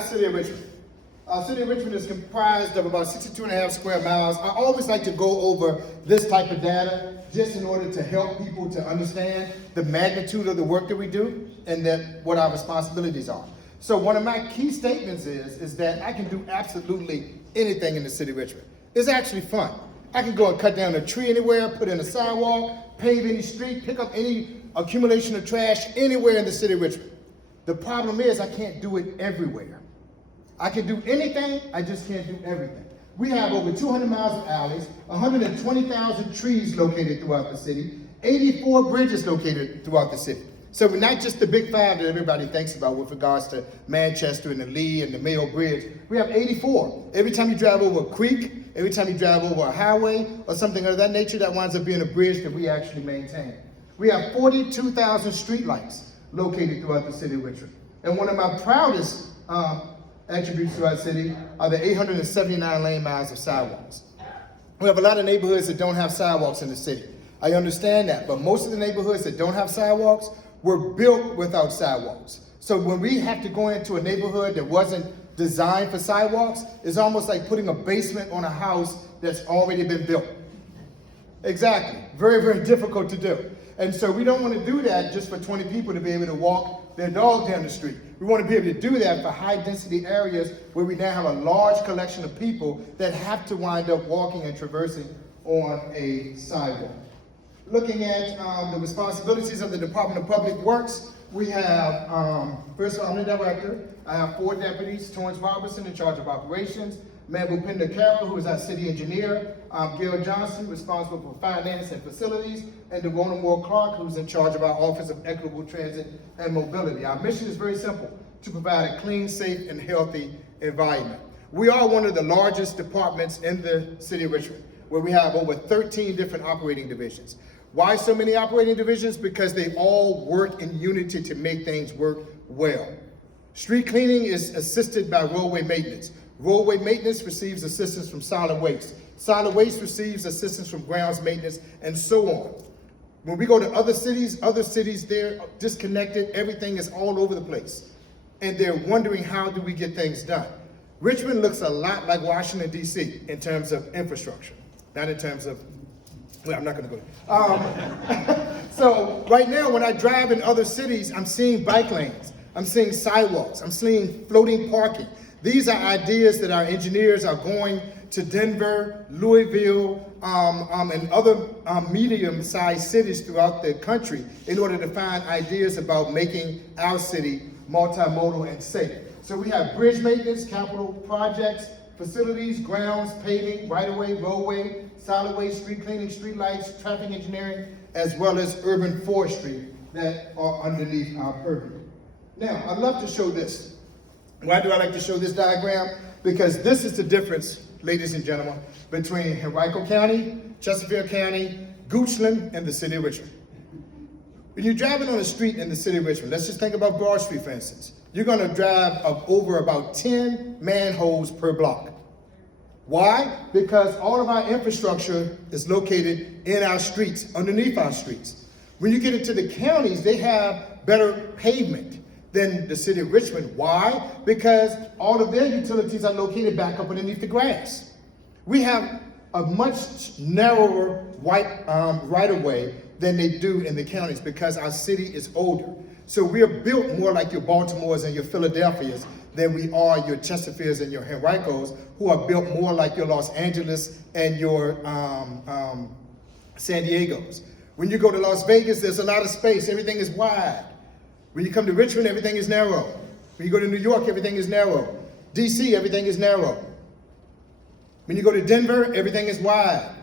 our city of Richmond. Our city of Richmond is comprised of about 62.5 square miles. I always like to go over this type of data just in order to help people to understand the magnitude of the work that we do and that what our responsibilities are. So one of my key statements is that I can do absolutely anything in the city of Richmond. It's actually fun. I can go and cut down a tree anywhere, put in a sidewalk, pave any street, pick up any accumulation of trash anywhere in the city of Richmond. The problem is I can't do it everywhere. I can do anything, I just can't do everything. We have over 200 miles of alleys, 120,000 trees located throughout the city, 84 bridges located throughout the city. So we're not just the big five that everybody thinks about with regards to Manchester and the Lee and the Mayo Bridge. We have 84. Every time you drive over a creek, every time you drive over a highway or something of that nature, that winds up being a bridge that we actually maintain. We have 42,000 streetlights located throughout the city of Richmond. And one of my proudest attributes to our city are the 879 lane miles of sidewalks. We have a lot of neighborhoods that don't have sidewalks in the city. I understand that, but most of the neighborhoods that don't have sidewalks were built without sidewalks. So when we have to go into a neighborhood that wasn't designed for sidewalks, it's almost like putting a basement on a house that's already been built. Exactly, very, very difficult to do. And so we don't want to do that just for 20 people to be able to walk their dog down the street. We want to be able to do that for high density areas where we now have a large collection of people that have to wind up walking and traversing on a sidewalk. Looking at the responsibilities of the Department of Public Works, we have, first of all, I'm the director. I have 4 deputies, Torrance Robertson in charge of operations, Mabupinda Carroll, who is our city engineer, Gail Johnson, responsible for finance and facilities, and Devona Moore Clark, who's in charge of our Office of Equitable Transit and Mobility. Our mission is very simple, to provide a clean, safe, and healthy environment. We are one of the largest departments in the city of Richmond, where we have over 13 different operating divisions. Why so many operating divisions? Because they all work in unity to make things work well. Street cleaning is assisted by roadway maintenance. Roadway maintenance receives assistance from solid waste. Solid waste receives assistance from grounds maintenance, and so on. When we go to other cities, they're disconnected. Everything is all over the place. And they're wondering, how do we get things done? Richmond looks a lot like Washington, D.C. in terms of infrastructure, not in terms of, well, I'm not gonna go there. So right now, when I drive in other cities, I'm seeing bike lanes, I'm seeing sidewalks, I'm seeing floating parking. These are ideas that our engineers are going to Denver, Louisville, and other medium-sized cities throughout the country in order to find ideas about making our city multimodal and safe. So we have bridge maintenance, capital projects, facilities, grounds, paving, right-of-way, roadway, solid waste, street cleaning, street lights, traffic engineering, as well as urban forestry that are underneath our purview. Now, I'd love to show this. Why do I like to show this diagram? Because this is the difference, ladies and gentlemen, between Henrico County, Chesterfield County, Goochland, and the city of Richmond. When you're driving on a street in the city of Richmond, let's just think about Broad Street, for instance. You're gonna drive over about 10 manholes per block. Why? Because all of our infrastructure is located in our streets, underneath our streets. When you get into the counties, they have better pavement than the city of Richmond. Why? Because all of their utilities are located back up underneath the grass. We have a much narrower right-of-way than they do in the counties because our city is older. So we are built more like your Baltimores and your Philadelphias than we are your Chesterfields and your Henricos, who are built more like your Los Angeles and your San Diegos. When you go to Las Vegas, there's a lot of space, everything is wide. When you come to Richmond, everything is narrow. When you go to New York, everything is narrow. DC, everything is narrow. When you go to Denver, everything is wide.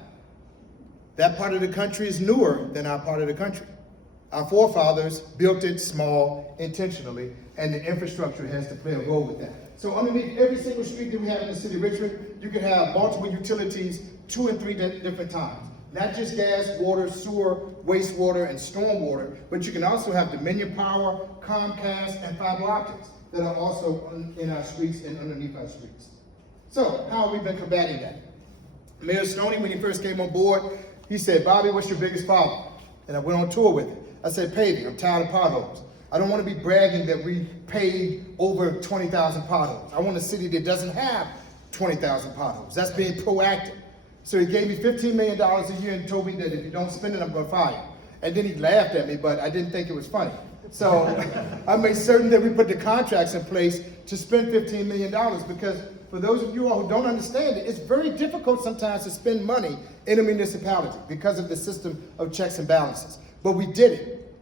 That part of the country is newer than our part of the country. Our forefathers built it small intentionally, and the infrastructure has to play a role with that. So underneath every single street that we have in the city of Richmond, you can have multiple utilities 2 and 3 different times. Not just gas, water, sewer, wastewater, and stormwater, but you can also have Dominion Power, Comcast, and fiber optics that are also in our streets and underneath our streets. So, how have we been combating that? Mayor Stoney, when he first came on board, he said, "Bobby, what's your biggest problem?" And I went on tour with it. I said, "Paving, I'm tired of potholes." I don't want to be bragging that we paid over 20,000 potholes. I want a city that doesn't have 20,000 potholes. That's being proactive. So he gave me $15 million a year and told me that if you don't spend it, I'm going to fire you. And then he laughed at me, but I didn't think it was funny. So I made certain that we put the contracts in place to spend $15 million, because for those of you all who don't understand it, it's very difficult sometimes to spend money in a municipality because of the system of checks and balances. But we did it.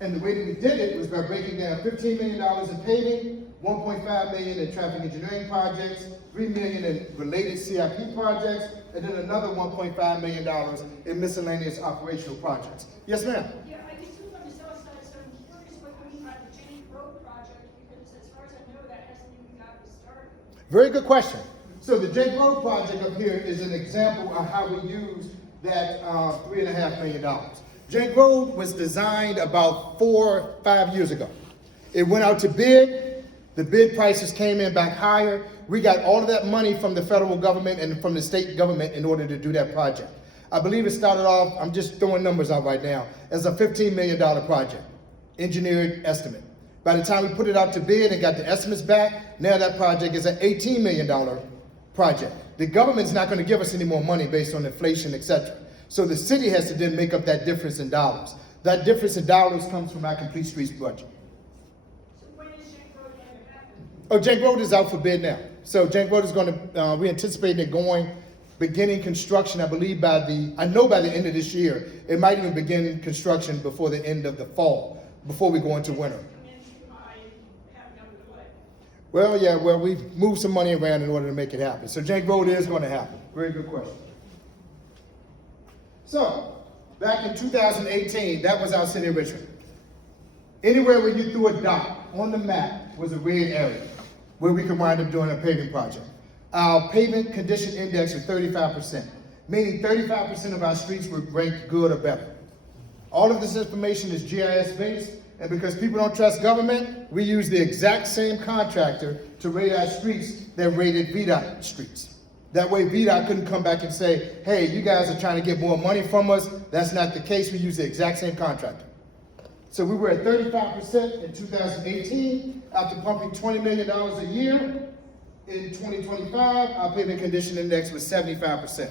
And the way that we did it was by breaking down $15 million in paving, $1.5 million in traffic engineering projects, $3 million in related CIP projects, and then another $1.5 million in miscellaneous operational projects. Yes, ma'am? Yeah, I just live on the south side, so I'm curious what you mean by the Jane Road project, because as far as I know, that hasn't even gotten started. Very good question. So the Jake Road project up here is an example of how we use that $3.5 million. Jake Road was designed about 4 or 5 years ago. It went out to bid. The bid prices came in back higher. We got all of that money from the federal government and from the state government in order to do that project. I believe it started off, I'm just throwing numbers out right now, as a $15 million project, engineered estimate. By the time we put it out to bid and got the estimates back, now that project is an $18 million project. The government's not going to give us any more money based on inflation, etc. So the city has to then make up that difference in dollars. That difference in dollars comes from our Complete Streets budget. So when is Jane Road going to happen? Oh, Jake Road is out for bid now. So Jake Road is going to, we anticipate it beginning construction, I believe by the end of this year. It might even begin construction before the end of the fall, before we go into winter. Well, yeah, we've moved some money around in order to make it happen. So Jake Road is going to happen. Very good question. So, back in 2018, that was our city of Richmond. Anywhere where you threw a dot on the map was a red area where we could wind up doing a paving project. Our pavement condition index was 35%, meaning 35% of our streets were ranked good or better. All of this information is GIS based, and because people don't trust government, we use the exact same contractor to rate our streets that rated VDOT streets. That way VDOT couldn't come back and say, hey, you guys are trying to get more money from us. That's not the case. We use the exact same contractor. So we were at 35% in 2018. After pumping $20 million a year, in 2025, our pavement condition index was 75%.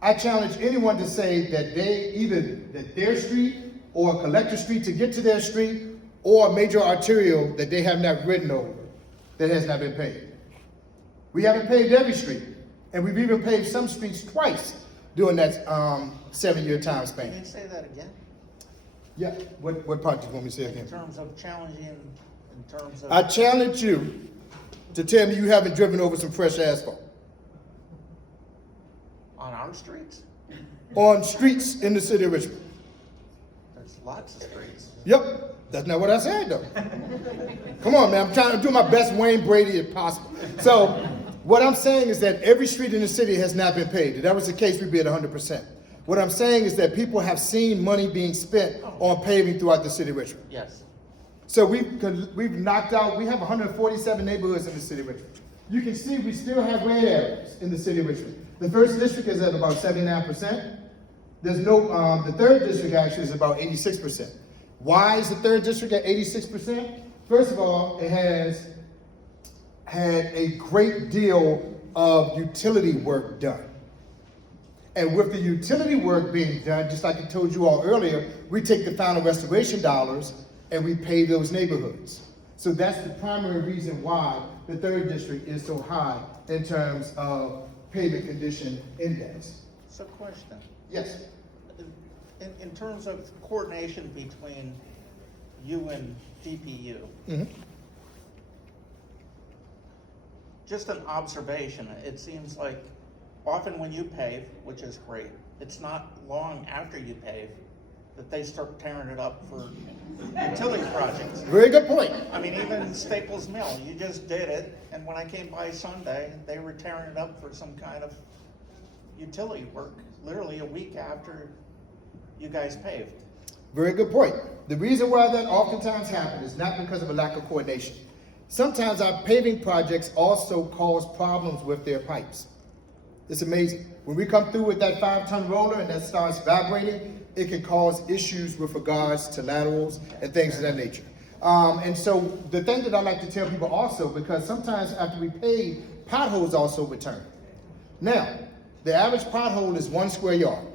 I challenge anyone to say that that their street or a collector street to get to their street or a major arterial that they have not ridden over that has not been paved. We haven't paved every street, and we've even paved some streets twice during that 7-year time span. Can you say that again? Yeah, what part do you want me to say again? In terms of challenging, in terms of... I challenge you to tell me you haven't driven over some fresh asphalt. On our streets? On streets in the city of Richmond. There's lots of streets. Yep, that's not what I said though. Come on, man, I'm trying to do my best Wayne Brady if possible. So, what I'm saying is that every street in the city has not been paved. If that was the case, we'd be at 100%. What I'm saying is that people have seen money being spent on paving throughout the city of Richmond. Yes. So we've knocked out, we have 147 neighborhoods in the city of Richmond. You can see we still have red areas in the city of Richmond. The first district is at about 79%. There's no, the third district actually is about 86%. Why is the third district at 86%? First of all, it has had a great deal of utility work done. And with the utility work being done, just like I told you all earlier, we take the final restoration dollars and we pave those neighborhoods. So that's the primary reason why the third district is so high in terms of pavement condition index. So question. Yes. In terms of coordination between you and DPU, just an observation, it seems like often when you pave, which is great, it's not long after you pave that they start tearing it up for utility projects. Very good point. I mean, even Staples Mill, you just did it, and when I came by Sunday, they were tearing it up for some kind of utility work, literally a week after you guys paved. Very good point. The reason why that oftentimes happens is not because of a lack of coordination. Sometimes our paving projects also cause problems with their pipes. It's amazing. When we come through with that 5-ton roller and that starts vibrating, it can cause issues with regards to laterals and things of that nature. And so the thing that I like to tell people also, because sometimes after we pave, potholes also return. Now, the average pothole is 1 square yard.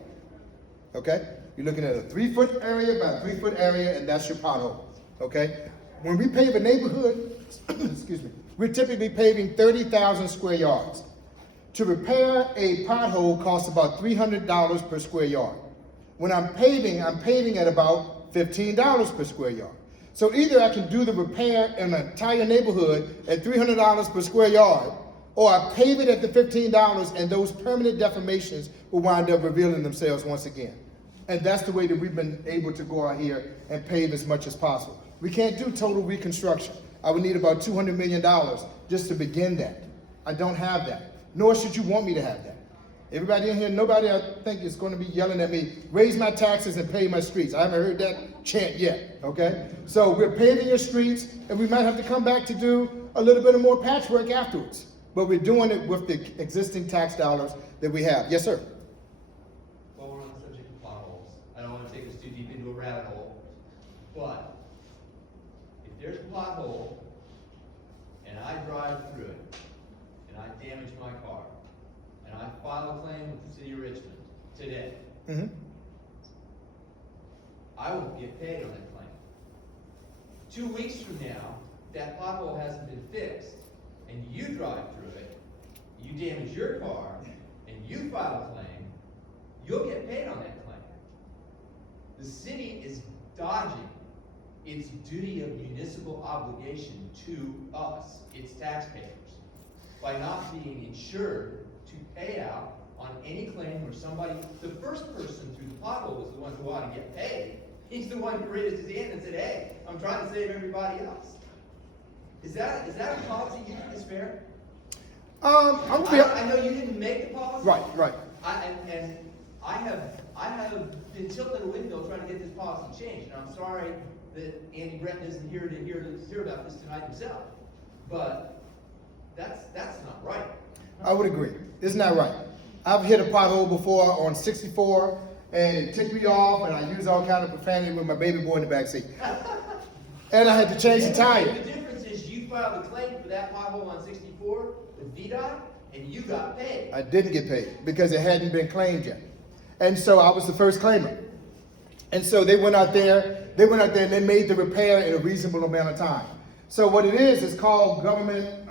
Okay? You're looking at a 3-foot area by a 3-foot area, and that's your pothole. Okay? When we pave a neighborhood, excuse me, we're typically paving 30,000 square yards. To repair a pothole costs about $300 per square yard. When I'm paving at about $15 per square yard. So either I can do the repair in an entire neighborhood at $300 per square yard, or I pave it at the $15 and those permanent deformations will wind up revealing themselves once again. And that's the way that we've been able to go out here and pave as much as possible. We can't do total reconstruction. I would need about $200 million just to begin that. I don't have that, nor should you want me to have that. Everybody in here, nobody I think is going to be yelling at me, raise my taxes and pay my streets. I haven't heard that chant yet, okay? So we're paving your streets, and we might have to come back to do a little bit of more patchwork afterwards. But we're doing it with the existing tax dollars that we have. Yes, sir? Well, we're on the subject of potholes. I don't want to take us too deep into a rabbit hole, but if there's a pothole and I drive through it and I damage my car and I file a claim with the city of Richmond today, Mm-hmm. I won't get paid on that claim. 2 weeks from now, that pothole hasn't been fixed and you drive through it, you damage your car, and you file a claim, you'll get paid on that claim. The city is dodging its duty of municipal obligation to us, its taxpayers, by not being insured to pay out on any claim where somebody, the first person through the pothole was the one who ought to get paid. He's the one who raised his hand and said, hey, I'm trying to save everybody else. Is that a policy you think is fair? I'm gonna be, I know you didn't make the policy. right. I have been tilting a window trying to get this policy changed, and I'm sorry that Andy Breton isn't here to hear about this tonight himself. But that's not right. I would agree. It's not right. I've hit a pothole before on 64, and it ticked me off, and I used all kind of profanity with my baby boy in the back seat. And I had to change the tire. The difference is you filed a claim for that pothole on 64 with VDOT, and you got paid. I didn't get paid because it hadn't been claimed yet. And so I was the first claimant. And so they went out there and they made the repair in a reasonable amount of time. So what it is called government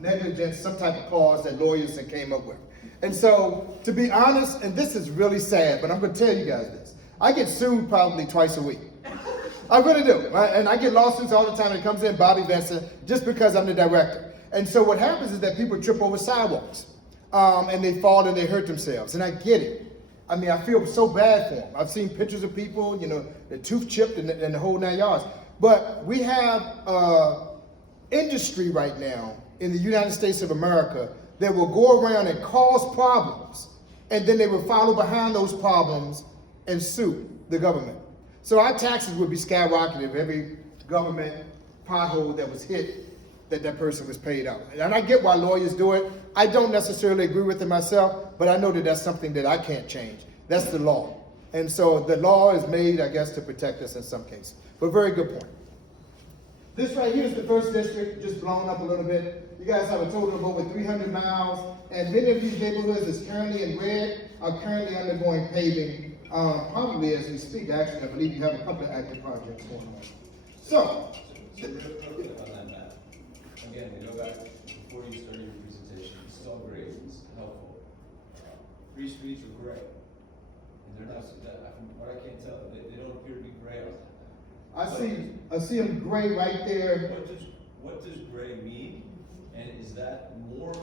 negligence, some type of clause that lawyers came up with. And so, to be honest, and this is really sad, but I'm going to tell you guys this. I get sued probably twice a week. I really do. And I get lawsuits all the time. It comes in, Bobby Benson, just because I'm the director. And so what happens is that people trip over sidewalks. And they fall and they hurt themselves. And I get it. I mean, I feel so bad for them. I've seen pictures of people, the tooth chipped and the whole 9 yards. But we have industry right now in the United States of America that will go around and cause problems, and then they will follow behind those problems and sue the government. So our taxes would be skyrocketing if every government pothole that was hit, that person was paid out. And I get why lawyers do it. I don't necessarily agree with it myself, but I know that that's something that I can't change. That's the law. And so the law is made, I guess, to protect us in some cases. But very good point. This right here is the first district, just blown up a little bit. You guys have a total of over 300 miles, and many of these neighborhoods that's currently in red are currently undergoing paving, probably as we speak. Actually, I believe you have a couple of active projects going on. So real quick on that map. Again, to go back before you started your presentation, you saw grades, it's helpful. Three streets are gray. And they're not, from what I can't tell, they don't appear to be gray on that map. I see them gray right there. What does gray mean? And is that more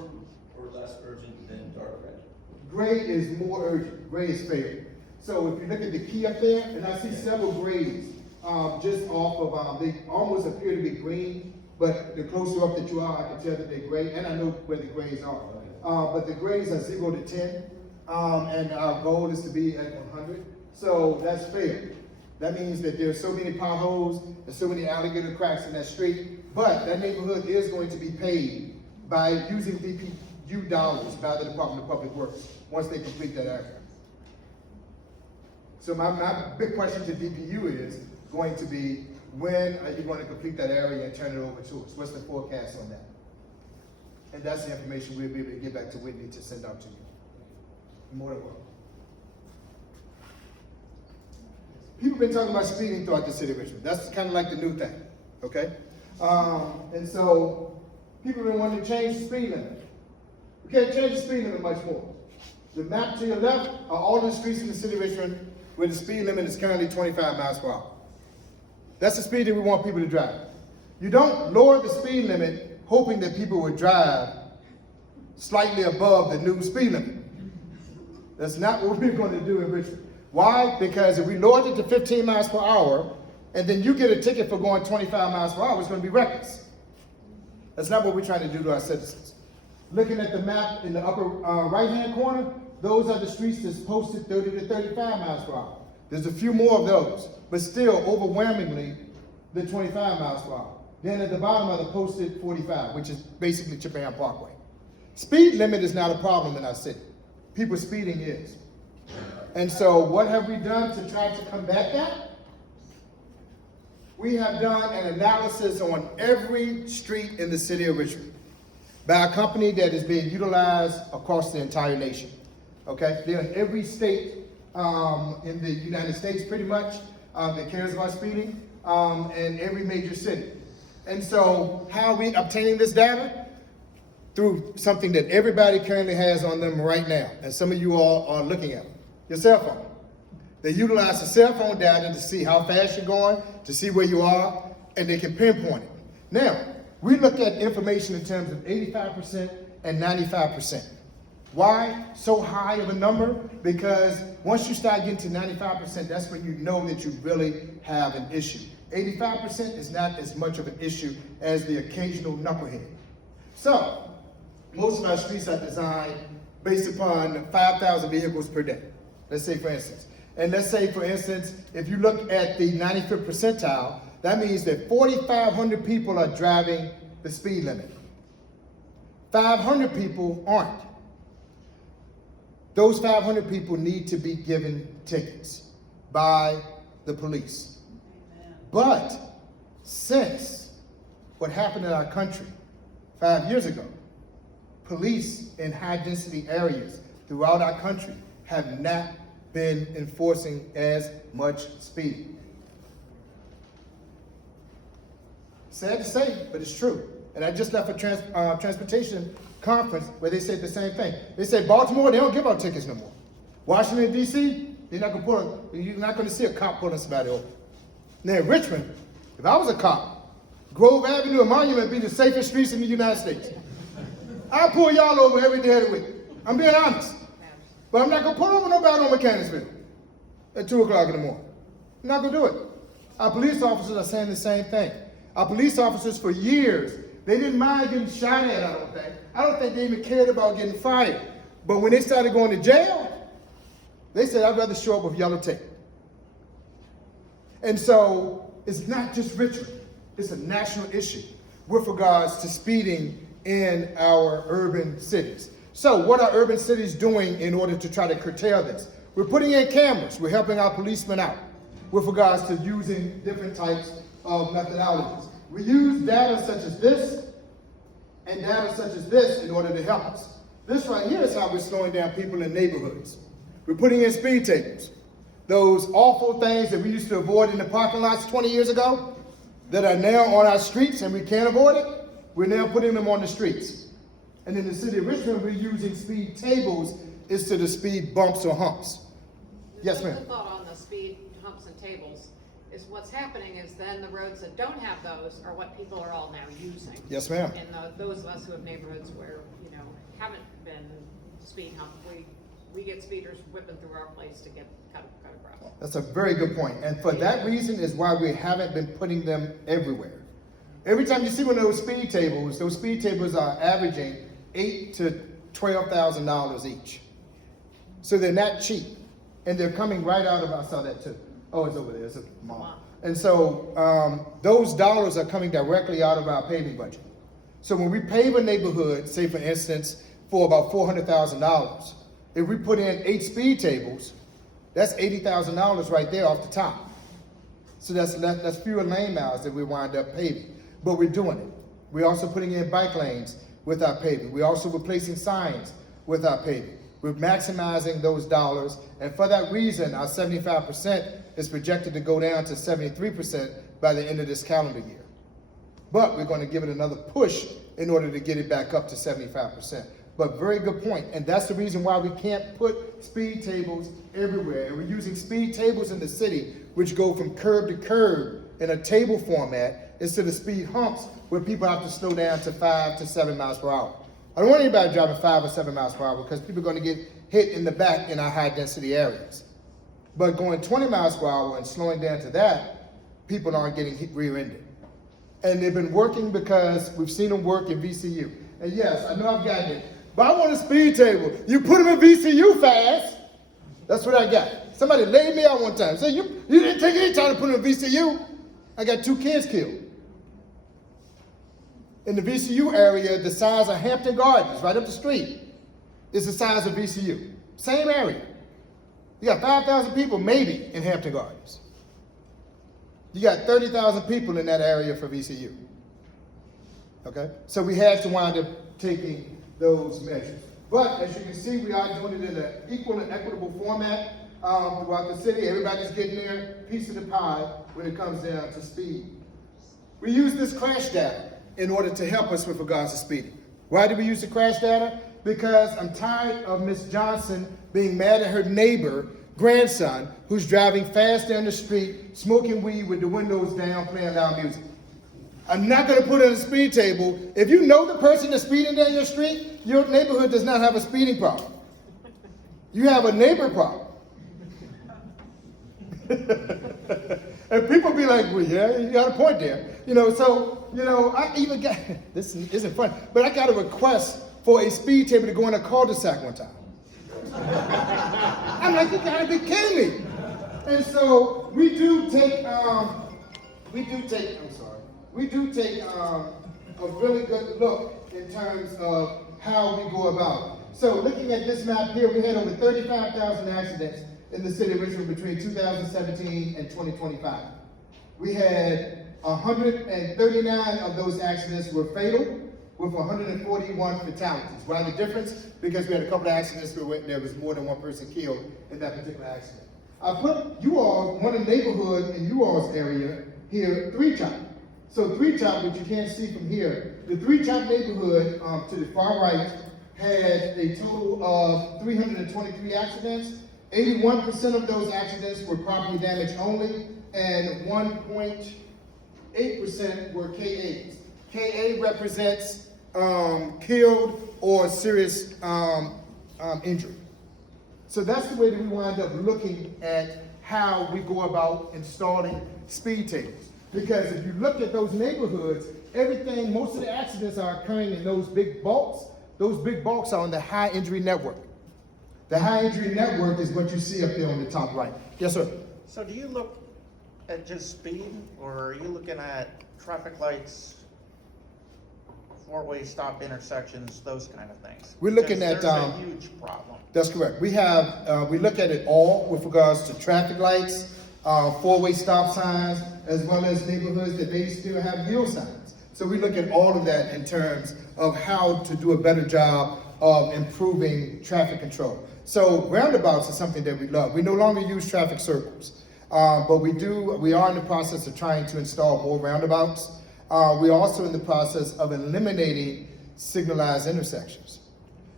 or less urgent than dark red? Gray is more urgent. Gray is fair. So if you look at the key up there, and I see several grays just off of, they almost appear to be green, but the closer up that you are, I can tell that they're gray, and I know where the grays are. But the grays are 0 to 10, and our goal is to be at 100. So that's fair. That means that there's so many potholes and so many alligator cracks in that street, but that neighborhood is going to be paved by using dollars by the Department of Public Works once they complete that area. So my big question to DPU is going to be, when are you going to complete that area and turn it over to us? What's the forecast on that? And that's the information we'll be able to get back to Whitney to send out to you. More than welcome. People been talking about speeding throughout the city of Richmond. That's kind of like the new thing, okay? And so people have been wanting to change the speed limit. We can't change the speed limit much more. The map to your left are all the streets in the city of Richmond where the speed limit is currently 25 miles per hour. That's the speed that we want people to drive. You don't lower the speed limit hoping that people will drive slightly above the new speed limit. That's not what we're going to do in Richmond. Why? Because if we lowered it to 15 miles per hour, and then you get a ticket for going 25 miles per hour, it's going to be reckless. That's not what we're trying to do to our citizens. Looking at the map in the upper right-hand corner, those are the streets that's posted 30 to 35 miles per hour. There's a few more of those, but still overwhelmingly the 25 miles per hour. Then at the bottom are the posted 45, which is basically Chippenham Parkway. Speed limit is not a problem in our city. People speeding is. And so what have we done to try to combat that? We have done an analysis on every street in the city of Richmond by a company that is being utilized across the entire nation. Okay, they're in every state in the United States pretty much that cares about speeding, and every major city. And so how are we obtaining this data? Through something that everybody currently has on them right now, and some of you all are looking at them, your cell phone. They utilize the cell phone data to see how fast you're going, to see where you are, and they can pinpoint it. Now, we look at information in terms of 85% and 95%. Why so high of a number? Because once you start getting to 95%, that's when you know that you really have an issue. 85% is not as much of an issue as the occasional knucklehead. So, most of our streets are designed based upon 5,000 vehicles per day. Let's say for instance. And let's say for instance, if you look at the 95th percentile, that means that 4,500 people are driving the speed limit. 500 people aren't. Those 500 people need to be given tickets by the police. But since what happened in our country 5 years ago, police in high density areas throughout our country have not been enforcing as much speed. Sad to say, but it's true. And I just left a transportation conference where they said the same thing. They said Baltimore, they don't give out tickets no more. Washington, D.C., you're not going to see a cop pulling somebody over. Now in Richmond, if I was a cop, Grove Avenue and Monument would be the safest streets in the United States. I pull y'all over every day of the week. I'm being honest. But I'm not going to pull over nobody on Mechanicsville at 2 o'clock in the morning. I'm not going to do it. Our police officers are saying the same thing. Our police officers for years, they didn't mind getting shot at, I don't think. I don't think they even cared about getting fired. But when they started going to jail, they said, I'd rather show up with yellow tape. And so it's not just Richmond. It's a national issue with regards to speeding in our urban cities. So what are urban cities doing in order to try to curtail this? We're putting in cameras. We're helping our policemen out with regards to using different types of methodologies. We use data such as this and data such as this in order to help us. This right here is how we're slowing down people in neighborhoods. We're putting in speed tables. Those awful things that we used to avoid in the parking lots 20 years ago that are now on our streets and we can't avoid it, we're now putting them on the streets. And in the city of Richmond, we're using speed tables instead of the speed bumps or humps. Yes, ma'am. The thought on the speed humps and tables is what's happening is then the roads that don't have those are what people are all now using. Yes, ma'am. And those of us who have neighborhoods where, haven't been speed hump, we get speeders whipping through our place to get cut across. That's a very good point. And for that reason is why we haven't been putting them everywhere. Every time you see one of those speed tables are averaging $8,000 to $12,000 each. So they're not cheap. And they're coming right out of, I saw that too. Oh, it's over there, it's a mall. Wow. And so those dollars are coming directly out of our paving budget. So when we pave a neighborhood, say for instance, for about $400,000. If we put in 8 speed tables, that's $80,000 right there off the top. So that's fewer lane miles that we wind up paving, but we're doing it. We're also putting in bike lanes with our paving. We're also replacing signs with our paving. We're maximizing those dollars, and for that reason, our 75% is projected to go down to 73% by the end of this calendar year. But we're going to give it another push in order to get it back up to 75%. But very good point, and that's the reason why we can't put speed tables everywhere. And we're using speed tables in the city, which go from curb to curb in a table format instead of speed humps where people have to slow down to 5 to 7 miles per hour. I don't want anybody driving 5 or 7 miles per hour because people are going to get hit in the back in our high density areas. But going 20 miles per hour and slowing down to that, people aren't getting hit rear-ended. And they've been working because we've seen them work in VCU. And yes, I know I've gotten it, but I want a speed table. You put them in VCU fast. That's what I got. Somebody laid me out one time. Said, you didn't take any time to put them in VCU. I got 2 kids killed. In the VCU area, the size of Hampton Gardens, right up the street, is the size of VCU. Same area. You got 5,000 people maybe in Hampton Gardens. You got 30,000 people in that area for VCU. Okay? So we had to wind up taking those measures. But as you can see, we are doing it in an equal and equitable format throughout the city. Everybody's getting their piece of the pie when it comes down to speed. We use this crash data in order to help us with regards to speeding. Why do we use the crash data? Because I'm tired of Miss Johnson being mad at her neighbor, grandson, who's driving fast down the street, smoking weed with the windows down, playing loud music. I'm not gonna put it on a speed table. If you know the person that's speeding down your street, your neighborhood does not have a speeding problem. You have a neighbor problem. And people be like, well, yeah, you got a point there. I even got, this isn't fun, but I got a request for a speed table to go in a cul-de-sac one time. I'm like, you gotta be kidding me. And so we do take a really good look in terms of how we go about it. So looking at this map here, we had over 35,000 accidents in the city of Richmond between 2017 and 2025. We had 139 of those accidents were fatal, with 141 fatalities. Why the difference? Because we had a couple of accidents where there was more than one person killed in that particular accident. I put you all, one neighborhood in you all's area here, Three Chop. So Three Chop, which you can't see from here, the Three Chop neighborhood to the far right had a total of 323 accidents. 81% of those accidents were property damage only, and 1.8% were KAs. KA represents killed or serious injury. So that's the way that we wind up looking at how we go about installing speed tables. Because if you look at those neighborhoods, most of the accidents are occurring in those big bulks. Those big bulks are on the high injury network. The high injury network is what you see up there on the top right. Yes, sir. So do you look at just speed, or are you looking at traffic lights, four-way stop intersections, those kind of things? We're looking Because at, there's a huge problem. That's correct. We look at it all with regards to traffic lights, four-way stop signs, as well as neighborhoods that may still have yield signs. So we look at all of that in terms of how to do a better job of improving traffic control. So roundabouts is something that we love. We no longer use traffic circles, but we are in the process of trying to install more roundabouts. We're also in the process of eliminating signalized intersections.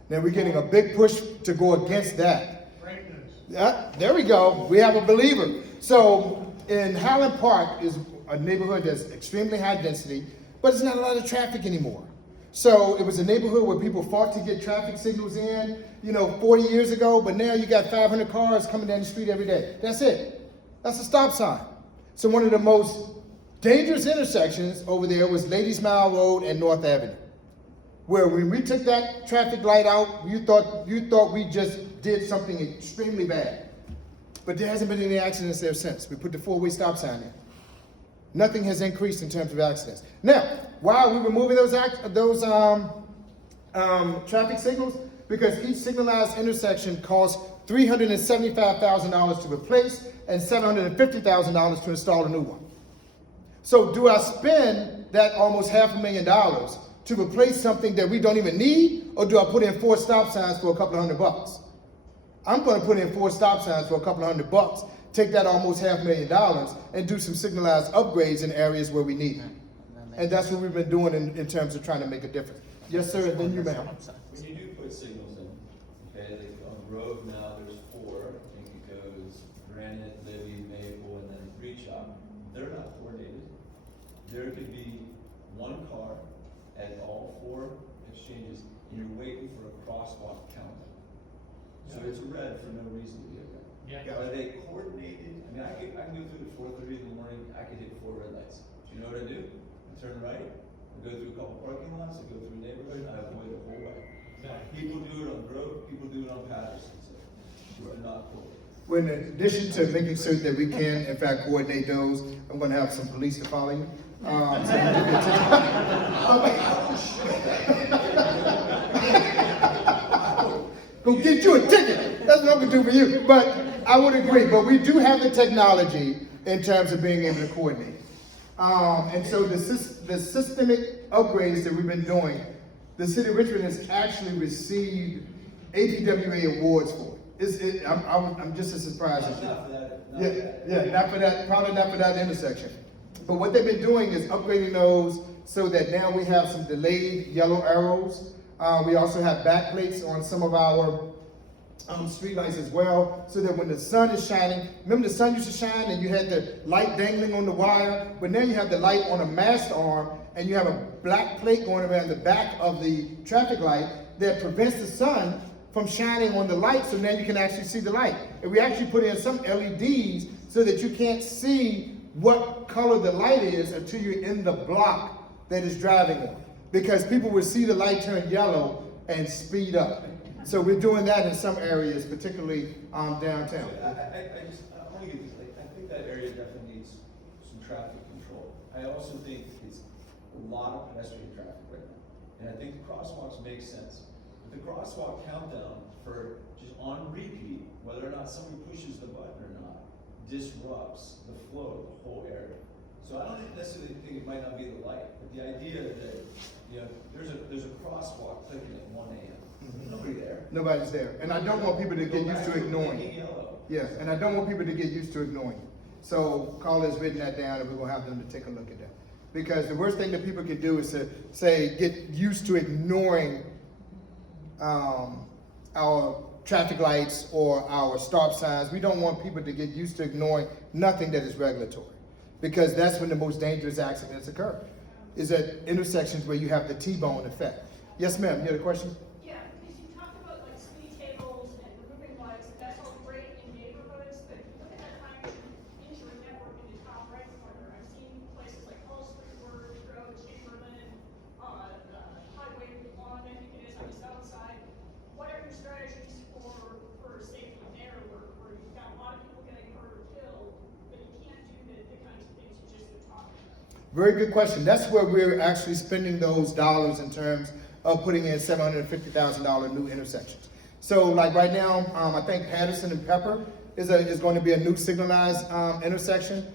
Now we're getting a big push to go against that. Yeah, there we go. We have a believer. So in Highland Park is a neighborhood that's extremely high density, but it's not a lot of traffic anymore. So it was a neighborhood where people fought to get traffic signals in, 40 years ago, but now you got 500 cars coming down the street every day. That's it. That's a stop sign. So one of the most dangerous intersections over there was Ladies Mile Road and North Avenue, where when we took that traffic light out, you thought we just did something extremely bad. But there hasn't been any accidents there since. We put the four-way stop sign in. Nothing has increased in terms of accidents. Now, while we were moving those traffic signals, because each signalized intersection costs $375,000 to replace and $750,000 to install a new one. So do I spend that almost $500,000 to replace something that we don't even need, or do I put in 4 stop signs for a couple of $100? I'm gonna put in 4 stop signs for a couple of $100, take that almost $500,000 and do some signalized upgrades in areas where we need it. And that's what we've been doing in terms of trying to make a difference. Yes, sir, and then you, ma'am. When you do put signals in, okay, like on Grove now, there's 4, I think it goes Granite, Libby, Maple, and then Reach Up. They're not coordinated. There could be 1 car at all 4 exchanges, and you're waiting for a crosswalk countdown. So it's red for no reason. Are they coordinated? I mean, I can go through at 4:30 in the morning, I could hit 4 red lights. Do you know what I do? I turn right, I go through a couple parking lots, I go through a neighborhood, and I avoid the whole way. People do it on Grove, people do it on Patterson, so we're not coordinated. Well, in addition to making sure that we can, in fact, coordinate those, I'm gonna have some police to follow you. Go get you a ticket. That's what I'm gonna do for you. But I would agree, but we do have the technology in terms of being able to coordinate. And so the systemic upgrades that we've been doing, the city of Richmond has actually received APWA awards for it. I'm just as surprised as you. Not for that. Not for that, probably not for that intersection. But what they've been doing is upgrading those so that now we have some delayed yellow arrows. We also have backplates on some of our streetlights as well, so that when the sun is shining, remember the sun used to shine and you had the light dangling on the wire, but now you have the light on a mast arm and you have a black plate going around the back of the traffic light that prevents the sun from shining on the light, so now you can actually see the light. And we actually put in some LEDs so that you can't see what color the light is until you're in the block that is driving on. Because people will see the light turn yellow and speed up. So we're doing that in some areas, particularly downtown. I want to get this, like, I think that area definitely needs some traffic control. I also think it's a lot of pedestrian traffic right now. And I think the crosswalks make sense. But the crosswalk countdown for just on repeat, whether or not somebody pushes the button or not, disrupts the flow of the whole area. So I don't necessarily think it might not be the light, but the idea that, you know, there's a crosswalk clicking at 1 a.m. There's nobody there. Nobody's there. And I don't want people to get used to ignoring it. Yeah, and I don't want people to get used to ignoring it. So Carla has written that down and we're gonna have them to take a look at that. Because the worst thing that people can do is to say, get used to ignoring our traffic lights or our stop signs. We don't want people to get used to ignoring nothing that is regulatory. Because that's when the most dangerous accidents occur, is at intersections where you have the T-bone effect. Yes, ma'am, you had a question? Yeah, because you talked about like speed tables and removing lights, that's all great in neighborhoods, but look at that High Entry network in the top right corner. I've seen places like Hall Street, Word, Road, Chamberlain, Highway 1, I think it is on the south side. What are your strategies for safety there, where you've got a lot of people getting hurt or killed, but you can't do the kinds of things you just been talking about? Very good question. That's where we're actually spending those dollars in terms of putting in $750,000 new intersections. So like right now, I think Patterson and Pepper is going to be a new signalized intersection.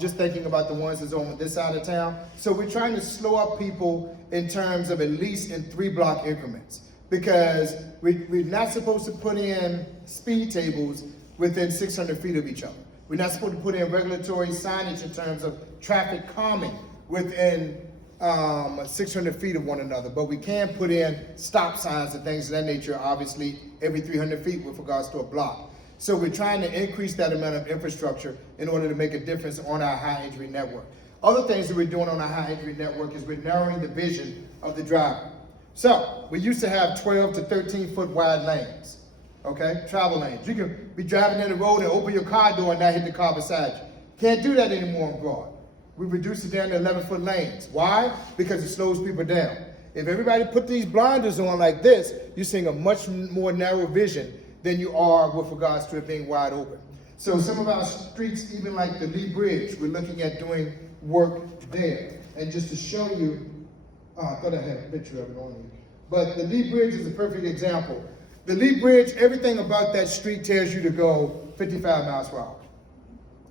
Just thinking about the ones that's on this side of town. So we're trying to slow up people in terms of at least in 3-block increments, because we're not supposed to put in speed tables within 600 feet of each other. We're not supposed to put in regulatory signage in terms of traffic calming within 600 feet of one another, but we can put in stop signs and things of that nature, obviously, every 300 feet with regards to a block. So we're trying to increase that amount of infrastructure in order to make a difference on our high entry network. Other things that we're doing on our high entry network is we're narrowing the vision of the driver. So we used to have 12 to 13 foot wide lanes, okay, travel lanes. You can be driving down the road and open your car door and not hit the car beside you. Can't do that anymore on Broad. We reduced it down to 11-foot lanes. Why? Because it slows people down. If everybody put these blinders on like this, you're seeing a much more narrow vision than you are with regards to it being wide open. So some of our streets, even like the Lee Bridge, we're looking at doing work there. And just to show you, I thought I had a picture of it on But the Lee Bridge is a perfect example. The Lee Bridge, everything about that street tells you to go 55 miles per hour.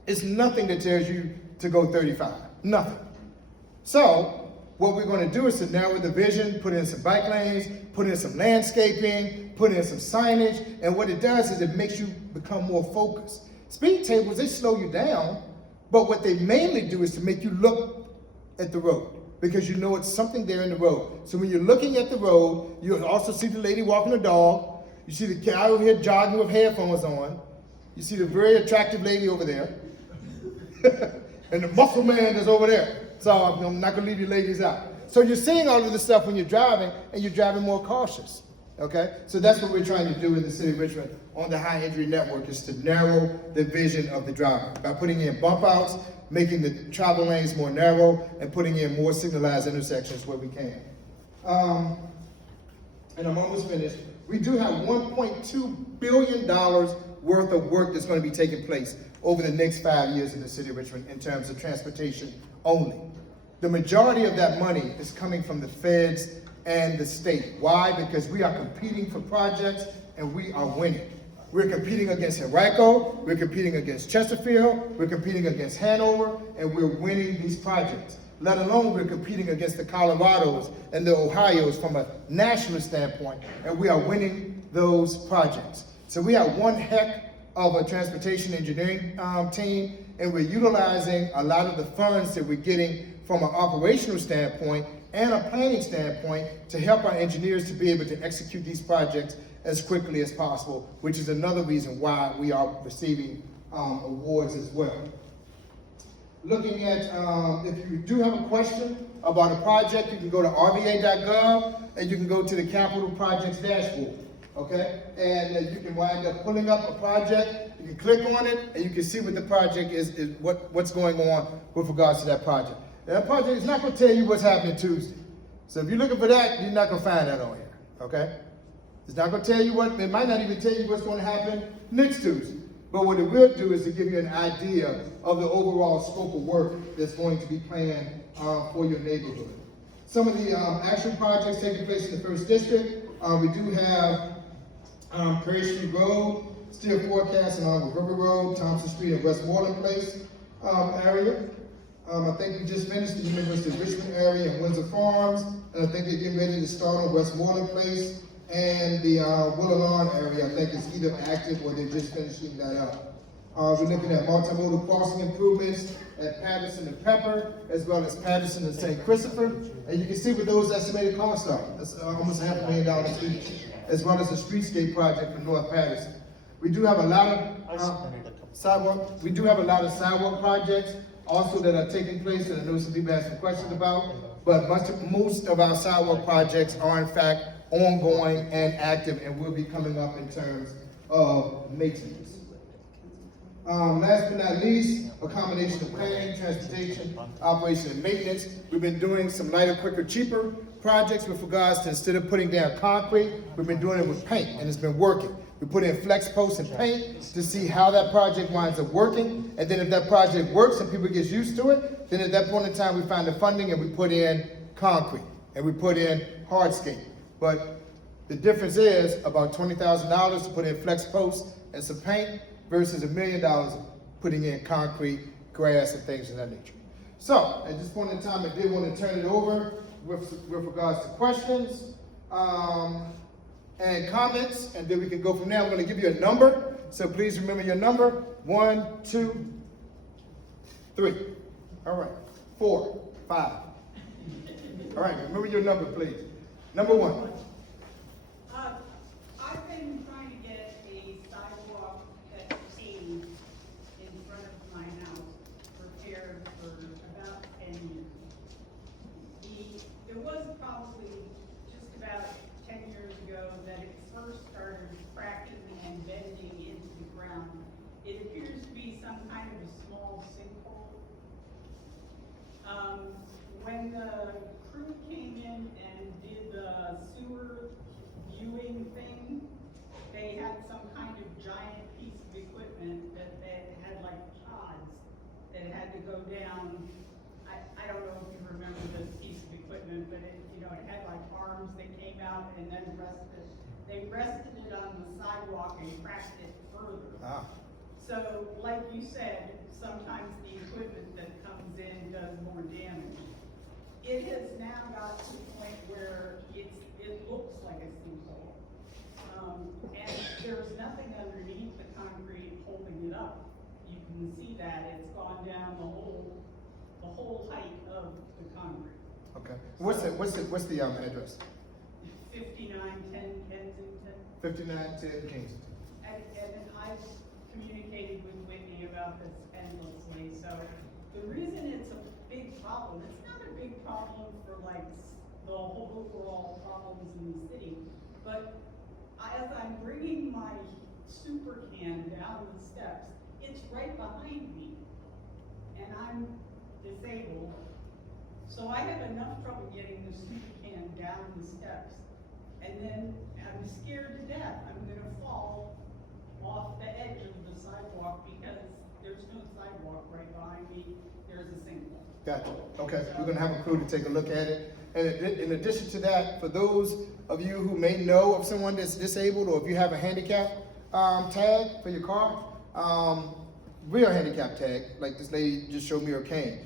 It's nothing that tells you to go 35, nothing. So, what we're gonna do is to narrow the vision, put in some bike lanes, put in some landscaping, put in some signage, and what it does is it makes you become more focused. Speed tables, they slow you down, but what they mainly do is to make you look at the road, because you know it's something there in the road. So when you're looking at the road, you'll also see the lady walking the dog, you see the guy over here jogging with headphones on, you see the very attractive lady over there, and the muscle man is over there. So I'm not gonna leave you ladies out. So you're seeing all of this stuff when you're driving, and you're driving more cautious, okay? So that's what we're trying to do in the city of Richmond on the high entry network, is to narrow the vision of the driver by putting in bump outs, making the travel lanes more narrow, and putting in more signalized intersections where we can. And I'm almost finished. We do have $1.2 billion worth of work that's going to be taking place over the next 5 years in the city of Richmond in terms of transportation only. The majority of that money is coming from the feds and the state. Why? Because we are competing for projects and we are winning. We're competing against Henrico, we're competing against Chesterfield, we're competing against Hanover, and we're winning these projects. Let alone we're competing against the Colorados and the Ohios from a national standpoint, and we are winning those projects. So we have one heck of a transportation engineering team, and we're utilizing a lot of the funds that we're getting from an operational standpoint and a planning standpoint to help our engineers to be able to execute these projects as quickly as possible, which is another reason why we are receiving awards as well. Looking at, if you do have a question about a project, you can go to rva.gov and you can go to the capital projects dashboard, okay? And you can wind up pulling up a project, you can click on it, and you can see what the project is what's going on with regards to that project. And that project is not gonna tell you what's happening Tuesday. So if you're looking for that, you're not gonna find that on here, okay? It's not gonna tell you it might not even tell you what's gonna happen next Tuesday. But what it will do is to give you an idea of the overall scope of work that's going to be planned for your neighborhood. Some of the actual projects taking place in the first district, we do have Prairie Street Road, still forecasting on River Road, Thompson Street, and Westmoreland Place area. I think we just finished the University of Richmond area and Windsor Farms, and I think they're getting ready to start on Westmoreland Place. And the Willow Lawn area, I think, is either active or they're just finishing that up. We're looking at multimodal crossing improvements at Patterson and Pepper, as well as Patterson and St. Christopher. And you can see what those estimated costs are. That's almost $500,000 each, as well as the streetscape project for North Patterson. We do have a lot of sidewalk. We do have a lot of sidewalk projects also that are taking place that I know some people have some questions about. But most of our sidewalk projects are in fact ongoing and active and will be coming up in terms of maintenance. Last but not least, a combination of planning, transportation, operation, and maintenance. We've been doing some lighter, quicker, cheaper projects with regards to, instead of putting down concrete, we've been doing it with paint, and it's been working. We put in flex posts and paint to see how that project winds up working, and then if that project works and people get used to it, then at that point in time we find the funding and we put in concrete, and we put in hardscape. But the difference is about $20,000 to put in flex posts and some paint versus $1 million putting in concrete, grass, and things of that nature. So at this point in time, I did want to turn it over with regards to questions and comments, and then we can go from there. I'm going to give you a number, so please remember your number. 1, 2, 3. All right. 4, 5. All right. Remember your number, please. Number 1. I've been trying to get a sidewalk that's paved in front of my house repaired for about 10 years. There was probably just about 10 years ago that it first started cracking and bending into the ground. It appears to be some kind of a small sinkhole. When the crew came in and did the sewer viewing thing, they had some kind of giant piece of equipment that they had like pods that had to go down. I don't know if you remember this piece of equipment, but it, it had like arms that came out They rested it on the sidewalk and cracked it further. Ah, So, like you said, sometimes the equipment that comes in does more damage. It has now got to the point where it looks like a sinkhole. And there's nothing underneath the concrete holding it up. You can see that, it's gone down the whole height of the concrete. okay. What's the address? 5910 Kensington. 5910 Kingston. And I've communicated with Whitney about this endlessly, so the reason it's a big problem, it's not a big problem for like the whole overall problems in the city, but as I'm bringing my super can down the steps, it's right behind me, and I'm disabled, so I have enough trouble getting the super can down the steps, and then I'm scared to death I'm gonna fall off the edge of the sidewalk because there's no sidewalk right behind me, there's a sinkhole. Gotcha. Okay, we're gonna have a crew to take a look at it. And in addition to that, for those of you who may know of someone that's disabled, or if you have a handicap tag for your car, real handicap tag, like this lady just showed me her cane.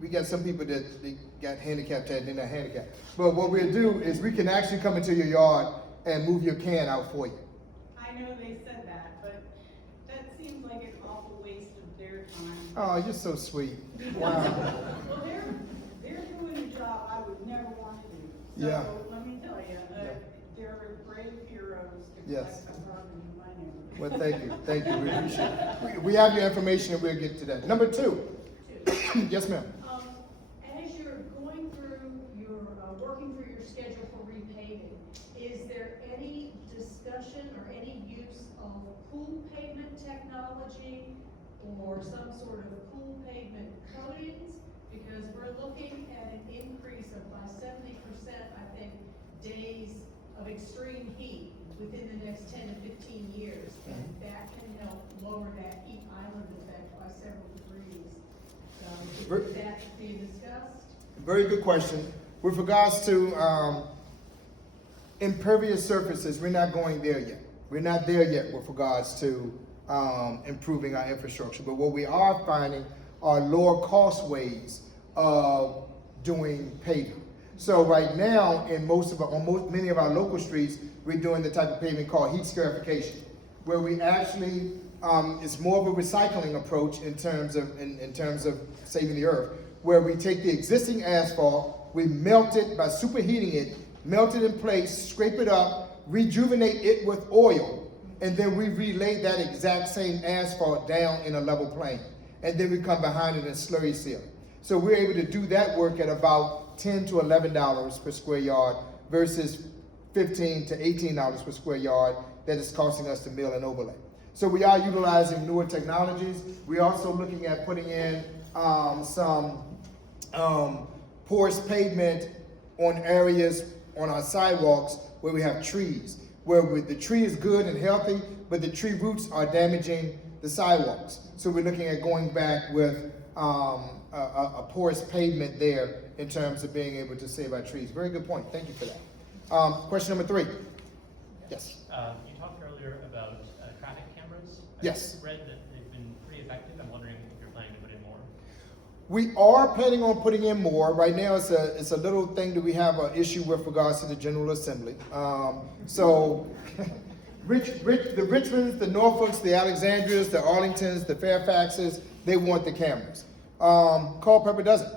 We got some people that they got handicap tag, they're not handicapped. But what we'll do is we can actually come into your yard and move your can out for you. I know they said that, but that seems like an awful waste of their time. Oh, you're so sweet. Wow. Well, they're doing a job I would never want to do. Yeah. So let me tell you, they're brave heroes to Yes. collect the carbon in my neighborhood. Well, thank you, we appreciate it. We have your information and we'll get to that. Number 2. Yes, ma'am. As you're going through your, working through your schedule for repaving, is there any discussion or any use of pool pavement technology or some sort of pool pavement coatings? Because we're looking at an increase of by 70%, I think, days of extreme heat within the next 10 to 15 years. And that can help lower that heat island effect by several degrees. So is that being discussed? Very good question. With regards to impervious surfaces, we're not going there yet. We're not there yet with regards to improving our infrastructure. But what we are finding are lower cost ways of doing paving. So right now, in many of our local streets, we're doing the type of paving called heat scarification, where we actually it's more of a recycling approach in terms of saving the earth, where we take the existing asphalt, we melt it by superheating it, melt it in place, scrape it up, rejuvenate it with oil, and then we relay that exact same asphalt down in a level plane. And then we come behind it and slurry seal. So we're able to do that work at about $10 to $11 per square yard versus $15 to $18 per square yard that is costing us to mill and overlay. So we are utilizing newer technologies. We're also looking at putting in some porous pavement on areas on our sidewalks where we have trees, where the tree is good and healthy, but the tree roots are damaging the sidewalks. So we're looking at going back with a porous pavement there in terms of being able to save our trees. Very good point. Thank you for that. Question number 3. Yes. You talked earlier about traffic cameras. Yes. I read that they've been pretty effective. I'm wondering if you're planning to put in more. We are planning on putting in more. Right now, it's a little thing that we have an issue with regards to the General Assembly. So the Richmonds, the Norfolks, the Alexandrias, the Arlingtons, the Fairfaxes, they want the cameras. Culpeper doesn't.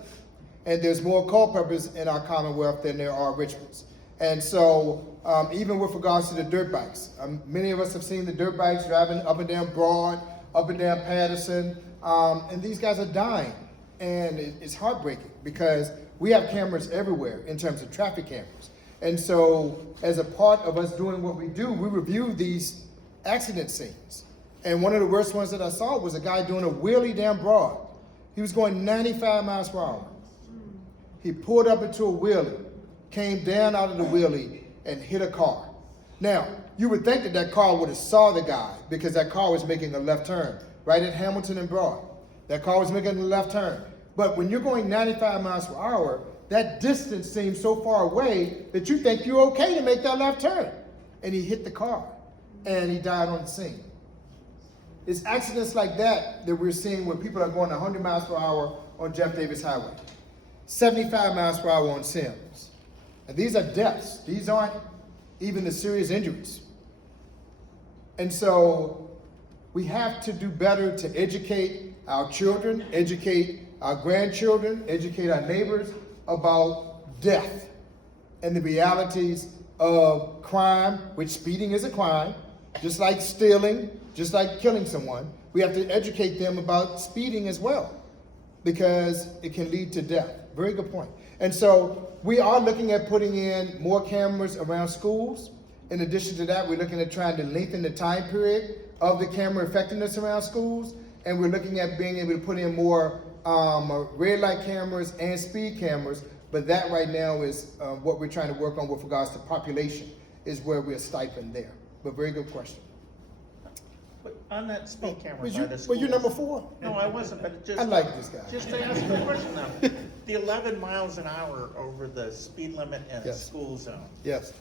And there's more Culpepers in our Commonwealth than there are Richmonds. And so even with regards to the dirt bikes, many of us have seen the dirt bikes driving up and down Broad, up and down Patterson, and these guys are dying. And it's heartbreaking because we have cameras everywhere in terms of traffic cameras. And so as a part of us doing what we do, we review these accident scenes. And one of the worst ones that I saw was a guy doing a wheelie down Broad. He was going 95 miles per hour. He pulled up into a wheelie, came down out of the wheelie, and hit a car. Now, you would think that that car would have saw the guy because that car was making a left turn right at Hamilton and Broad. That car was making a left turn. But when you're going 95 miles per hour, that distance seems so far away that you think you're okay to make that left turn. and he hit the car and he died on the scene. It's accidents like that that we're seeing when people are going 100 miles per hour on Jeff Davis Highway, 75 miles per hour on Sims. And these are deaths. These aren't even the serious injuries. And so we have to do better to educate our children, educate our grandchildren, educate our neighbors about death and the realities of crime, which speeding is a crime, just like stealing, just like killing someone. We have to educate them about speeding as well, because it can lead to death. Very good point. And so we are looking at putting in more cameras around schools. In addition to that, we're looking at trying to lengthen the time period of the camera effectiveness around schools. And we're looking at being able to put in more red light cameras and speed cameras. But that right now is what we're trying to work on with regards to population, is where we're stipend there. But very good question. But on that speed camera Was by the you schools. number 4? No, I wasn't, but just. I like this guy. Just to ask you a question now, the 11 miles an hour over the speed limit in a Yes. school zone Yes.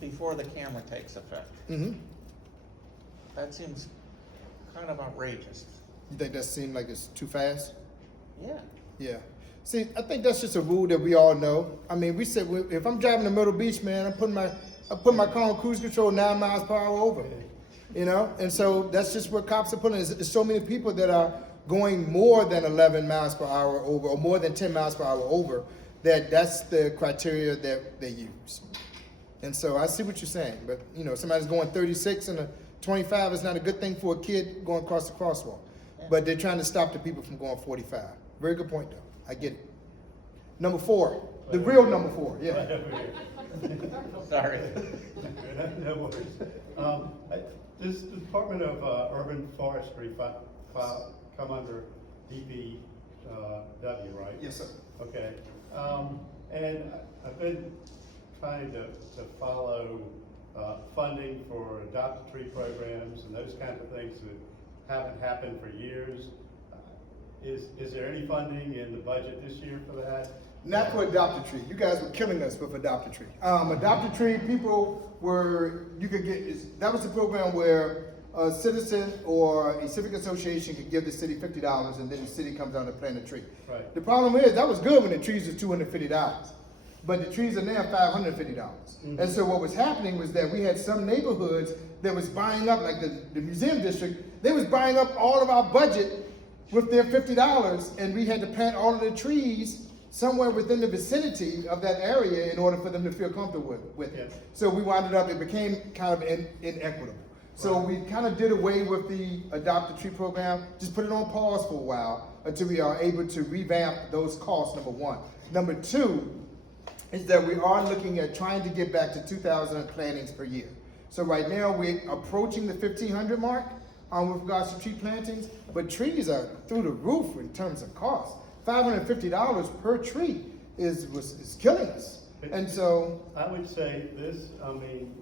before the camera takes effect, Mm-hmm. that seems kind of outrageous. You think that seemed like it's too fast? Yeah. Yeah. See, I think that's just a rule that we all know. I mean, we said if I'm driving to Myrtle Beach, man, I put my car on cruise control 9 miles per hour over. You know, and so that's just what cops are putting. There's so many people that are going more than 11 miles per hour over, or more than 10 miles per hour over, that's the criteria that they use. And so I see what you're saying, but you know, somebody's going 36 and a 25 is not a good thing for a kid going across the crosswalk. But they're trying to stop the people from going 45. Very good point, though. I get it. Number 4, the real number 4. Yeah. Sorry. No worries. Does the Department of Urban Forestry come under DPW, right? Yes, sir. Okay. And I've been trying to follow funding for adopt-a-tree programs and those kinds of things that haven't happened for years. Is there any funding in the budget this year for that? Not for Adopt-a-Tree. You guys were killing us with Adopt-a-Tree. Adopt-a-Tree, that was the program where a citizen or a civic association could give the city $50 and then the city comes down and plant a tree. Right. The problem is, that was good when the trees was $250. But the trees are now $550. Mm-hmm. And so what was happening was that we had some neighborhoods that was buying up, like the museum district, they was buying up all of our budget with their $50, and we had to plant all of the trees somewhere within the vicinity of that area in order for them to feel comfortable with it. Yeah. So we wound it up, it became kind of inequitable. So we kind of did away with the Adopt-a-Tree program, just put it on pause for a while until we are able to revamp those costs, number 1. Number 2 is that we are looking at trying to get back to 2,000 plantings per year. So right now we're approaching the 1,500 mark with regards to tree plantings, but trees are through the roof in terms of cost. $550 per tree is killing us. And so I would say this, I mean,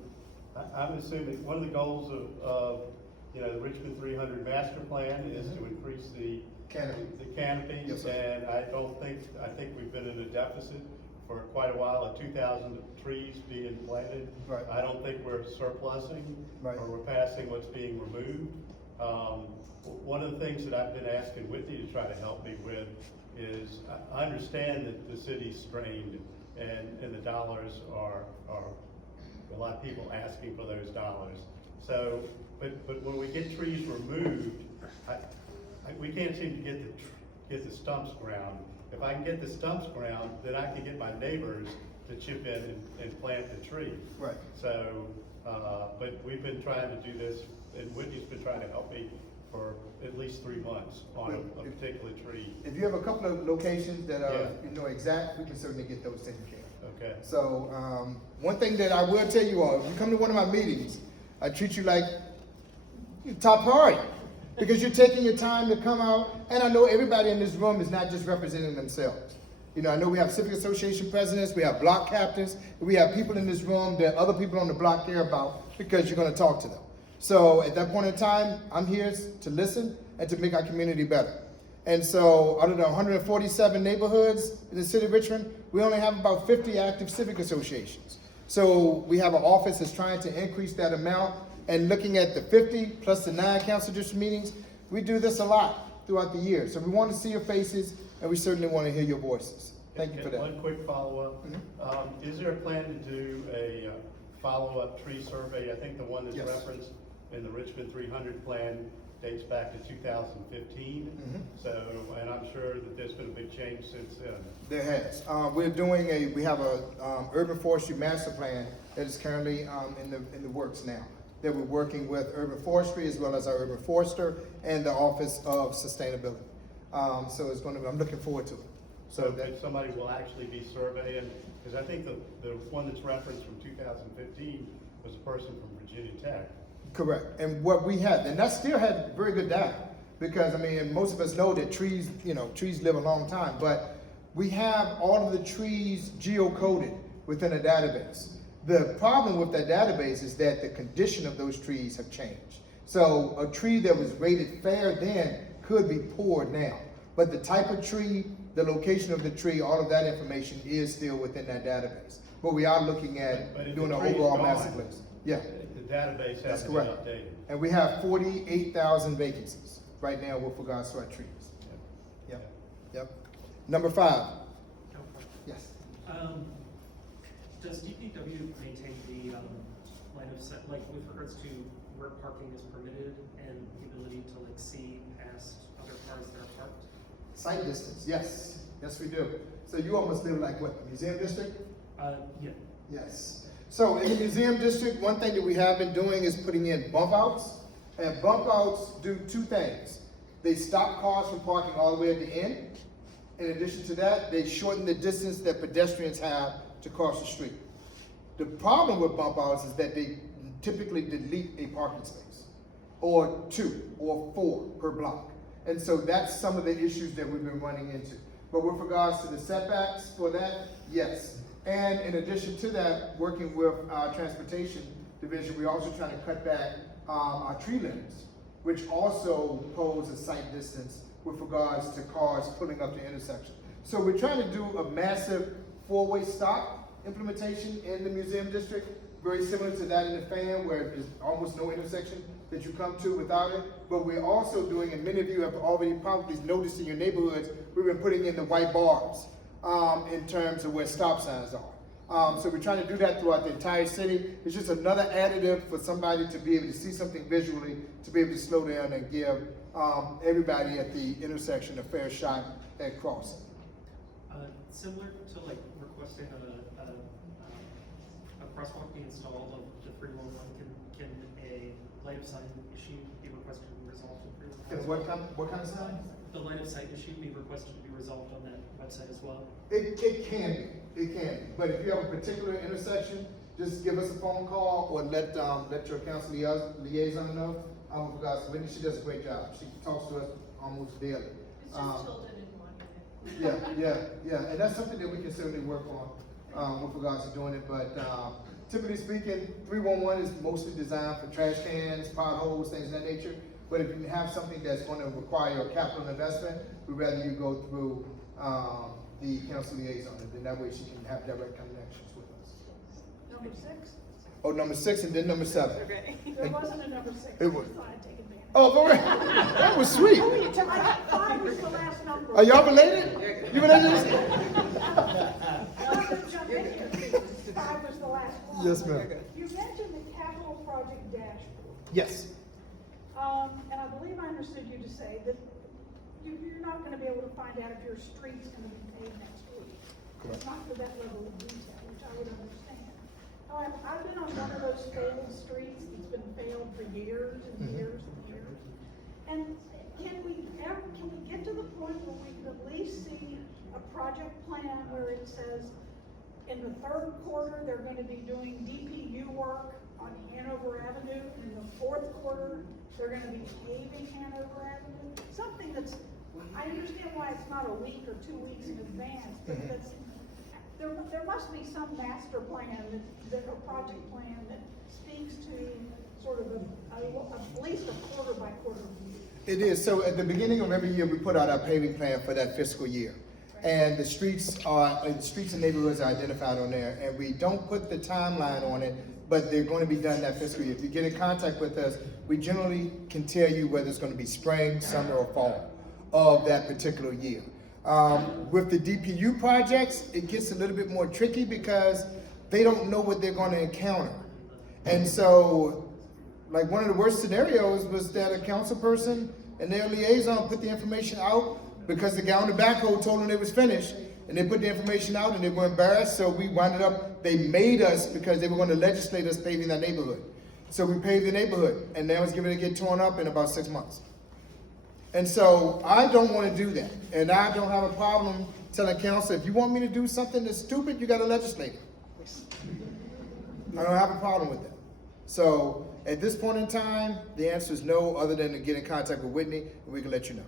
I'm assuming one of the goals of the Richmond 300 master plan is to increase the canopy. Yes, sir. And I think we've been in a deficit for quite a while at 2,000 trees being planted. Right. I don't think we're surplusing Right. or we're passing what's being removed. One of the things that I've been asking Whitney to try to help me with is, I understand that the city's strained and the dollars are a lot of people asking for those dollars. So, but when we get trees removed, we can't seem to get the stumps ground. If I can get the stumps ground, then I can get my neighbors to chip in and plant the tree. Right. So, but we've been trying to do this, and Whitney's been trying to help me for at least 3 months on a particular tree. if you have a couple of locations that are Yeah. exact, we can certainly get those taken care of. Okay. So one thing that I will tell you all, if you come to one of my meetings, I treat you like you're top priority because you're taking your time to come out. And I know everybody in this room is not just representing themselves. I know we have civic association presidents, we have block captains, we have people in this room that other people on the block care about because you're going to talk to them. So at that point in time, I'm here to listen and to make our community better. And so out of the 147 neighborhoods in the city of Richmond, we only have about 50 active civic associations. So we have an office that's trying to increase that amount, and looking at the 50 plus the 9 council district meetings, we do this a lot throughout the year. So we want to see your faces, and we certainly want to hear your voices. Thank you for And that. one quick follow-up. Is there a plan to do a follow-up tree survey? I think the one that's Yes. referenced in the Richmond 300 plan dates back to 2015. So, and I'm sure that there's been a big change since then. There has. We have a urban forestry master plan that is currently in the works now. That we're working with urban forestry as well as our urban forester and the Office of Sustainability. So it's going to. I'm looking forward to it. So that somebody will actually be surveying, because I think the one that's referenced from 2015 was a person from Virginia Tech. Correct. And what we had, and that still had very good data, because I mean, most of us know that trees live a long time, but we have all of the trees geocoded within a database. The problem with that database is that the condition of those trees have changed. So a tree that was rated fair then could be poor now, but the type of tree, the location of the tree, all of that information is still within that database. But we are looking at But if doing the an tree's overall gone, master plan. Yeah. The database That's hasn't been correct. updated. And we have 48,000 vacancies right now with regards to our trees. Yep. Number 5. Yes. Does DPW maintain the line of sight, like with regards to where parking is permitted and the ability to like see past other cars that are parked? Sight distance, yes. Yes, we do. So you almost live like what, the museum district? Yeah. Yes. So in the museum district, one thing that we have been doing is putting in bump outs. And bump outs do 2 things. They stop cars from parking all the way at the end. In addition to that, they shorten the distance that pedestrians have to cross the street. The problem with bump outs is that they typically delete a parking space, or 2 or 4 per block. And so that's some of the issues that we've been running into. But with regards to the setbacks for that, yes. And in addition to that, working with our transportation division, we're also trying to cut back our tree limbs, which also pose a sight distance with regards to cars pulling up the intersection. So we're trying to do a massive 4-way stop implementation in the museum district, very similar to that in the FAM, where there's almost no intersection that you come to without it. But we're also doing, and many of you have already probably noticed in your neighborhoods, we've been putting in the white bars in terms of where stop signs are. So we're trying to do that throughout the entire city. It's just another additive for somebody to be able to see something visually, to be able to slow down and give everybody at the intersection a fair shot at crossing. Similar to like requesting a crosswalk be installed on the 311, can a light of sight issue be requested to be resolved in 311? And what kind of sign? The light of sight issue be requested to be resolved on that website as well? It can be, but if you have a particular intersection, just give us a phone call or let your council liaison know. Because Whitney, she does a great job. She talks to us almost daily. It's just tilted in 1 minute. Yeah, and that's something that we can certainly work on with regards to doing it. But typically speaking, 311 is mostly designed for trash cans, potholes, things of that nature. But if you have something that's going to require a capital investment, we'd rather you go through the council liaison, and then that way she can have direct connections with us. Number 6? Oh, number 6 and then number 7. Okay. There wasn't a number 6. It was. I thought I'd take advantage. Oh, all right. That was sweet. Five was the last number. Are y'all related? You related? Jump in here. 5 was the last one. Yes, ma'am. You mentioned the capital project dashboard. Yes. And I believe I understood you to say that you're not gonna be able to find out if your street's gonna be paved next week. It's not to that level of detail, which I would understand. However, I've been on one of those failed streets that's been failed for years and years and years. And can we get to the point where we can at least see a project plan where it says, in the 3rd quarter, they're gonna be doing DPU work on Hanover Avenue, and in the 4th quarter, they're gonna be paving Hanover Avenue? Something that's, I understand why it's not a week or 2 weeks in advance, but that's, there must be some master plan that a project plan that speaks to sort of at least a quarter by quarter view. It is. So at the beginning of every year, we put out our paving plan for that fiscal year. and the streets and neighborhoods are identified on there, and we don't put the timeline on it, but they're going to be done that fiscal year. If you get in contact with us, we generally can tell you whether it's going to be spring, summer, or fall of that particular year. With the DPU projects, it gets a little bit more tricky because they don't know what they're going to encounter. And so, like, one of the worst scenarios was that a council person and their liaison put the information out because the guy on the backhoe told them it was finished, and they put the information out and they were embarrassed, so we wound it up, they made us, because they were going to legislate us paving that neighborhood. So we paved the neighborhood, and now it's going to get torn up in about 6 months. And so I don't want to do that, and I don't have a problem telling council, if you want me to do something that's stupid, you got to legislate it. I don't have a problem with that. So at this point in time, the answer is no, other than to get in contact with Whitney, and we can let you know.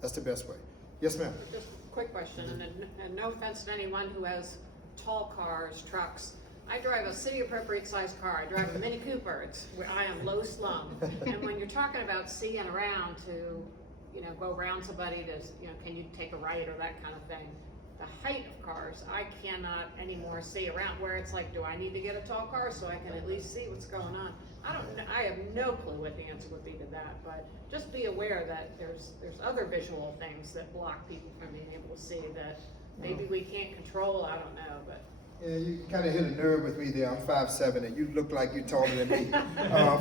That's the best way. Yes, ma'am. Just a quick question, and no offense to anyone who has tall cars, trucks. I drive a city appropriate sized car. I drive a Mini Cooper. It's where I am low slung. And when you're talking about seeing around to, go around somebody to, can you take a right or that kind of thing, the height of cars, I cannot anymore see around, where it's like, do I need to get a tall car so I can at least see what's going on? I have no clue what the answer would be to that, but just be aware that there's other visual things that block people from being able to see that maybe we can't control, I don't know, but. Yeah, you kind of hit a nerve with me there. I'm 5'7", and you look like you're taller than me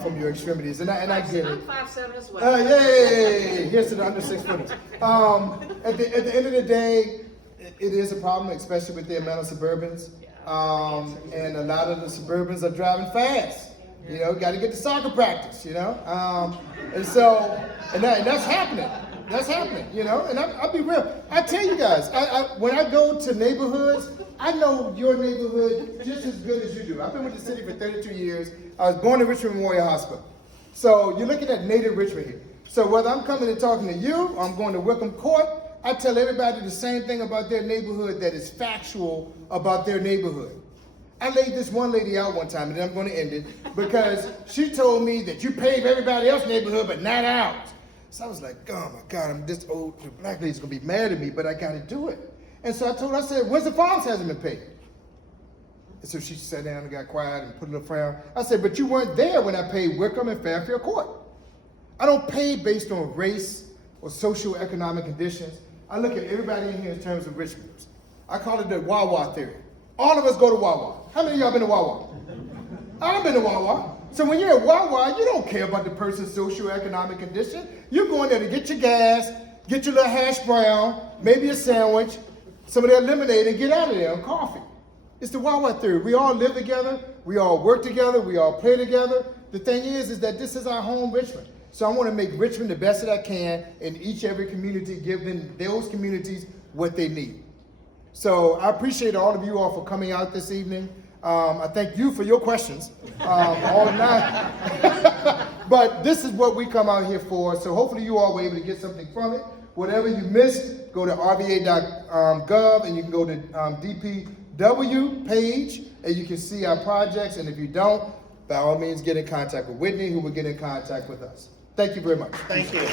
from your extremities, and I get it. I'm 5'7" as well. Yay! Here's to the under 6 footers. At the end of the day, it is a problem, especially with the amount of Suburbans, and a lot of the Suburbans are driving fast. Got to get to soccer practice. And that's happening. That's happening. And I'll be real. I tell you guys, when I go to neighborhoods, I know your neighborhood just as good as you do. I've been with the city for 32 years. I was born in Richmond Memorial Hospital. So you're looking at native Richmond here. So whether I'm coming and talking to you, or I'm going to Wickham Court, I tell everybody the same thing about their neighborhood that is factual about their neighborhood. I laid this one lady out one time, and then I'm going to end it, because she told me that you pave everybody else's neighborhood, but not ours. So I was like, oh my God, I'm this old, the black lady's going to be mad at me, but I got to do it. And so I told her, I said, when's the farms hasn't been paid? And so she sat down and got quiet and put a little frown. I said, but you weren't there when I paid Wickham and Fairfield Court. I don't pay based on race or socioeconomic conditions. I look at everybody in here in terms of Richmonders. I call it the Wawa theory. All of us go to Wawa. How many of y'all been to Wawa? I've been to Wawa. So when you're at Wawa, you don't care about the person's socioeconomic condition. You're going there to get your gas, get your little hash brown, maybe a sandwich, some of that lemonade, and get out of there, and coffee. It's the Wawa theory. We all live together, we all work together, we all play together. The thing is that this is our home, Richmond. So I want to make Richmond the best that I can in every community, give them those communities what they need. So I appreciate all of you all for coming out this evening. I thank you for your questions all night. But this is what we come out here for. So hopefully you all were able to get something from it. Whatever you missed, go to rva.gov and you can go to DPW page and you can see our projects. And if you don't, by all means get in contact with Whitney, who will get in contact with us. Thank you very much. Thank you.